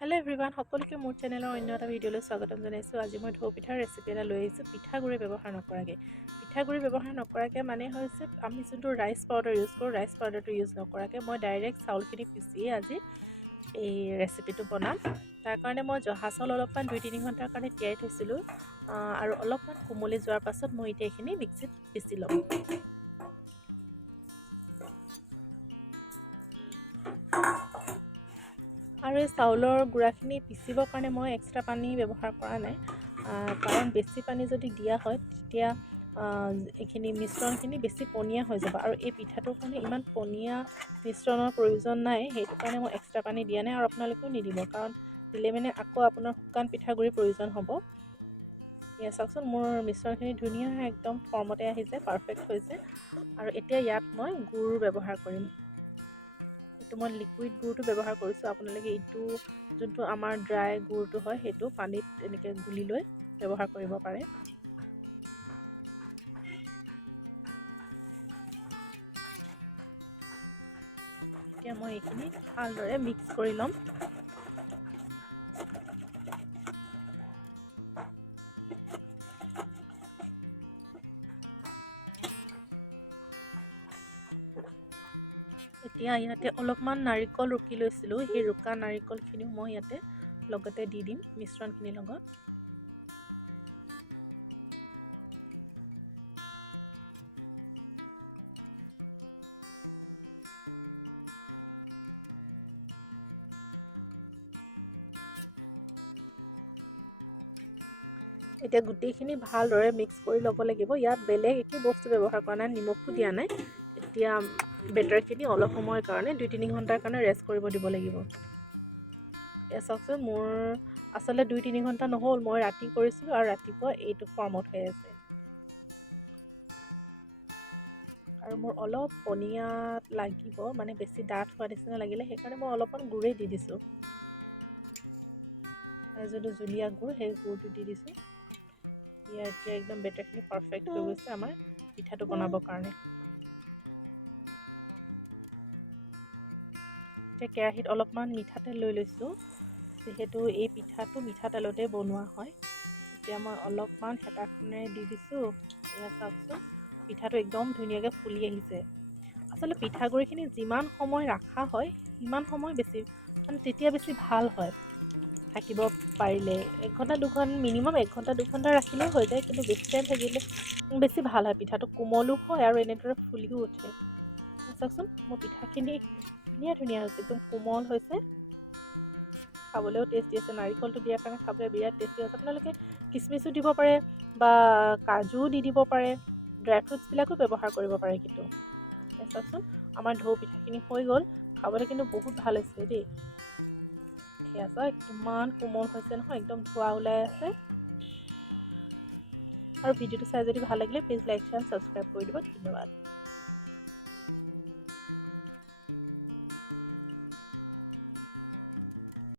Hello everyone সকলকে মোৰ চেনেলৰ অন্য এটা ভিডিঅ'লৈ স্বাগতম জনাইছো। আজি মই ঢৌ পিঠাৰ ৰেচিপি এটা লৈ আহিছো। পিঠাগুৰি ব্যৱহাৰ নকৰাকৈ। পিঠাগুৰি ব্যৱহাৰ নকৰাকৈ মানে হৈছে আমি যোনটো ৰাইচ পাউডাৰ ইউজ কৰোঁ, ৰাইচ পাউডাৰটো ইউজ নকৰাকৈ মই ডাইৰেক্ট চাউলখিনি পিচিয়ে আজি এই ৰেচিপিটো বনাম। তাৰ কাৰণে মই জহা চাউল অলপমান 2-3 ঘণ্টাৰ কাৰণে তিয়াই থৈছিলোঁ আৰু অলপমান কোমলি যোৱাৰ পাছত মই এতিয়া এইখিনি মিক্সিত পিচি ল'ম। আৰু এই চাউলৰ গুড়াখিনি পিচিবৰ কাৰণে মই এক্সট্ৰা পানী ব্যৱহাৰ কৰা নাই, কাৰণ বেছি পানী যদি দিয়া হয় তেতিয়া এইখিনি মিশ্ৰণখিনি বেছি পনীয়া হৈ যাব আৰু এই পিঠাটোৰ কাৰণে ইমান পনীয়া মিশ্ৰণৰ প্ৰয়োজন নাই। সেইটো কাৰণে মই এক্সট্ৰা পানী দিয়া নাই আৰু আপোনালোকেও নিদিব, কাৰণ দিলে মানে আকৌ আপোনাৰ শুকান পিঠাগুড়িৰ প্ৰয়োজন হ'ব। এয়া চাওকচোন, মোৰ মিশ্ৰণখিনি ধুনীয়া একদম ফৰ্মতে আহিছে, পাৰফেক্ট হৈছে। আৰু এতিয়া ইয়াত মই গুড় ব্যৱহাৰ কৰিম। এইটো মই লিকুইড গুড়টো ব্যৱহাৰ কৰিছোঁ। আপোনালোকে এইটো যোনটো আমাৰ ড্ৰাই গুড়টো হয় সেইটো পানীত এনেকৈ গুলি লৈ ব্যৱহাৰ কৰিব পাৰে। এতিয়া মই এইখিনি ভালদৰে মিক্স কৰি ল'ম। এতিয়া ইয়াতে অলপমান নাৰিকল ৰুকি লৈছিলোঁ, সেই ৰুকা নাৰিকলখিনিও মই ইয়াতে লগতে দি দিম মিশ্ৰণখিনিৰ লগত। এতিয়া গোটেইখিনি ভালদৰে মিক্স কৰি ল'ব লাগিব। ইয়াত বেলেগ একো বস্তু ব্যৱহাৰ কৰা নাই, নিমখো দিয়া নাই। এতিয়া বেটাৰখিনি অলপ সময়ৰ কাৰণে 2-3 ঘণ্টাৰ কাৰণে ৰেষ্ট কৰিব দিব লাগিব। এয়া চাওকচোন, মোৰ আচলতে 2-3 ঘণ্টা নহ'ল, মই ৰাতি কৰিছিলোঁ আৰু ৰাতিপুৱা এইটো ফৰ্মত হৈ আছে। আৰু মোৰ অলপ পনীয়া লাগিব, মানে বেছি ডাঠ হোৱা নিচিনা লাগিলে, সেইকাৰণে মই অলপমান গুড়েই দি দিছোঁ। যোনটো জুলীয়া গুড়, সেই গুড়টো দি দিছোঁ। এতিয়া একদম বেটাৰখিনি পাৰফেক্ট হৈ গৈছে আমাৰ পিঠাটো বনাবৰ কাৰণে। এতিয়া কেৰাহীত অলপমান মিঠাতেল লৈ লৈছোঁ, যিহেতু এই পিঠাটো মিঠাতেলতে বনোৱা হয়। এতিয়া মই অলপমান হেতাখনেৰে দি দিছোঁ। এয়া চাওকচোন, পিঠাটো একদম ধুনীয়াকৈ ফুলি আহিছে। আচলতে পিঠাগুড়িখিনি যিমান সময় ৰখা হয় সিমান সময় বেছি, মানে তেতিয়া বেছি ভাল হয় থাকিব পাৰিলে। 1 ঘণ্টা 2 ঘণ্টা, মিনিমাম 1 ঘণ্টা 2 ঘণ্টা ৰাখিলেও হৈ যায়, কিন্তু বেছি টাইম থাকিলে বেছি ভাল হয়। পিঠাটো কোমলো হয় আৰু এনেদৰে ফুলিও উঠে। চাওকচোন, মোৰ পিঠাখিনি ধুনীয়া হৈছে, একদম কোমল হৈছে, খাবলৈও টেষ্টি আছে। নাৰিকলটো দিয়াৰ কাৰণে খাবলৈ বিৰাট টেষ্টি আছে। আপোনালোকে কিচমিচো দিব পাৰে বা কাজুও দি দিব পাৰে, ড্ৰাই ফ্ৰুটছবিলাকো ব্যৱহাৰ কৰিব পাৰে। কিন্তু চাওকচোন, আমাৰ ঢৌ পিঠাখিনি হৈ গ'ল, খাবলৈ কিন্তু বহুত ভাল হৈছে দেই। সেয়া চাওক, কিমান কোমল হৈছে নহয়, একদম ধোঁৱা ওলাই আছে। আৰু ভিডিঅ'টো চাই যদি ভাল লাগিলে প্লিজ লাইক, শ্বেয়াৰ, ছাবস্ক্ৰাইব কৰি দিব। ধন্যবাদ।